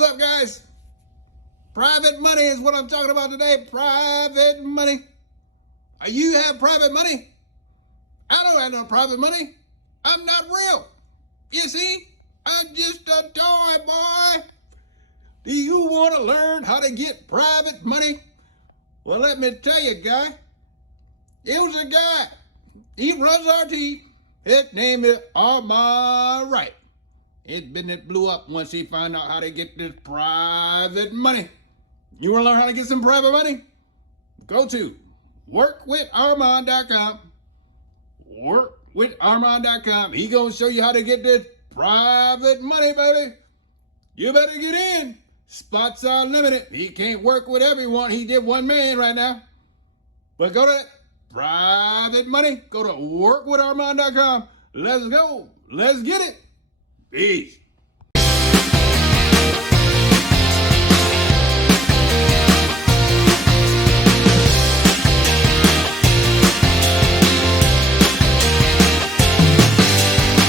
What's up, guys? Private money is what I'm talking about today. Private money. You have private money? I don't have no private money. I'm not real. You see? I'm just a toy boy. Do you want to learn how to get private money? Well, let me tell you, guy. Here's a guy. He runs RT. His name is Armand Wright. His business blew up once he found out how to get this private money. You want to learn how to get some private money? Go to workwitharmand.com. Workwitharmand.com. He gonna show you how to get this private money, baby. You better get in. Spots are limited. He can't work with everyone. He did one man right now. But go to that private money. Go to workwitharmand.com. Let's go. Let's get it. Peace.